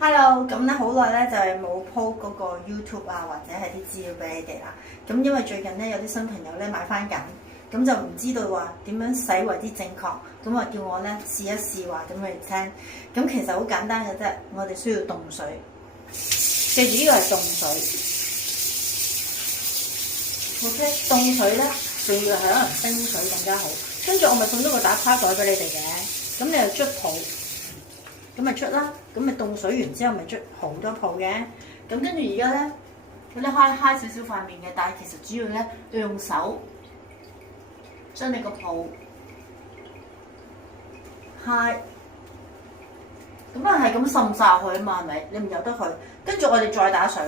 Hello，咁咧好耐咧就係冇 po 嗰個 YouTube 啊，或者係啲資料俾你哋啦。咁因為最近咧有啲新朋友咧買翻緊，咁就唔知道話點樣洗為之正確，咁啊叫我咧試一試話咁嚟聽。咁其實好簡單嘅啫，我哋需要凍水，記住呢個係凍水。OK， 凍水咧仲要係可能冰水更加好。跟住我咪送咗個打泡袋俾你哋嘅，咁你就捽泡。咁咪捽啦，咁咪凍水完之後咪捽好多泡嘅。咁跟住而家咧，佢咧揩少少塊面嘅，但係其實主要咧要用手將你個泡揩，咁啊係咁滲晒落去啊嘛，係咪？你唔由得佢。跟住我哋再打水，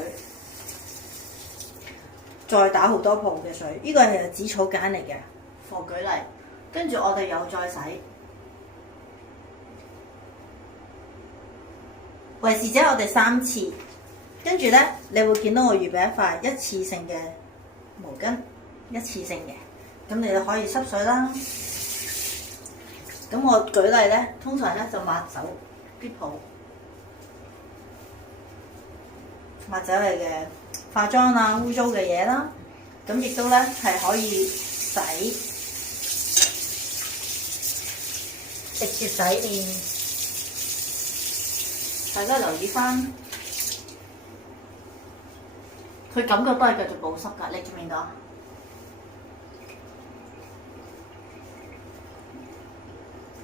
再打好多泡嘅水。呢個係紫草鹼嚟嘅，舉例。跟住我哋又再洗。維持者我哋3次，跟住咧，你會見到我預備一塊一次性嘅毛巾，一次性嘅，咁你就可以濕水啦。咁我舉例咧，通常咧就抹走啲泡，抹走你嘅化妝啊、污糟嘅嘢啦。咁亦都咧係可以洗，直接洗面。大家留意翻，佢感覺都係繼續保濕㗎，你見唔見到啊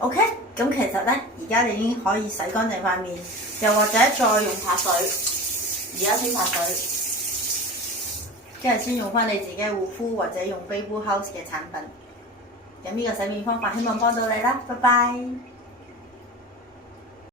？OK， 咁其實咧，而家你已經可以洗乾淨塊面，又或者再用拍水，而家先拍水，即係先用翻你自己嘅護膚或者用 Baby House 嘅產品。咁呢個洗面方法希望幫到你啦，拜拜。